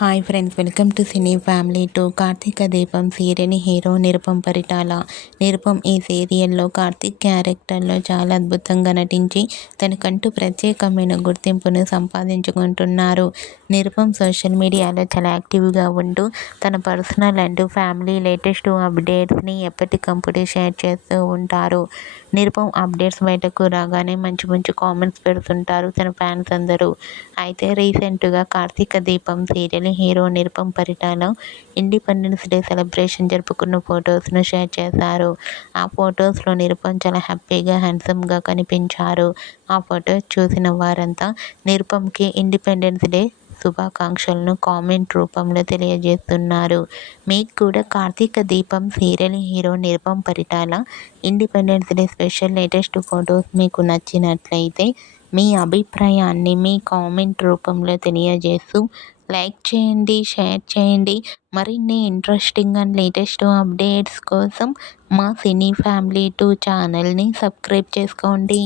Hi friends, welcome to cine family two. Karthika Deepam serial hero Nirupam Paritala. Nirupam ఈ సీరియల్లో కార్తీక్ క్యారెక్టర్లో చాలా అద్భుతంగా నటించి తనకంటూ ప్రత్యేకమైన గుర్తింపును సంపాదించుకుంటున్నారు. నిరుపమ్ సోషల్ మీడియాలో చాలా యాక్టివ్గా ఉంటూ తన పర్సనల్ అండ్ ఫ్యామిలీ లేటెస్ట్ అప్డేట్స్ని ఎప్పటికప్పుడు షేర్ చేస్తూ ఉంటారు. నిరుపమ్ అప్డేట్స్ బయటకు రాగానే మంచి మంచి కామెంట్స్ పెడుతుంటారు తన ఫ్యాన్స్ అందరూ. అయితే రీసెంట్గా Karthika Deepam serial hero Nirupam Paritala independence day celebration జరుపుకున్న ఫొటోస్ను షేర్ చేశారు. ఆ ఫొటోస్లో నిరుపమ్ చాలా హ్యాపీగా హ్యాండ్సమ్గా కనిపించారు. ఆ ఫొటోస్ చూసిన వారంతా నిరుపమ్కి ఇండిపెండెన్స్ డే శుభాకాంక్షలను కామెంట్ రూపంలో తెలియజేస్తున్నారు. మీకు కూడా Karthika Deepam serial hero Nirupam Paritala independence day special latest photos మీకు నచ్చినట్లయితే మీ అభిప్రాయాన్ని మీ కామెంట్ రూపంలో తెలియజేస్తూ లైక్ చేయండి, షేర్ చేయండి. మరిన్ని ఇంట్రెస్టింగ్ అండ్ లేటెస్ట్ అప్డేట్స్ కోసం మా సినీ ఫ్యామిలీ 2 ఛానల్ని సబ్స్క్రైబ్ చేసుకోండి.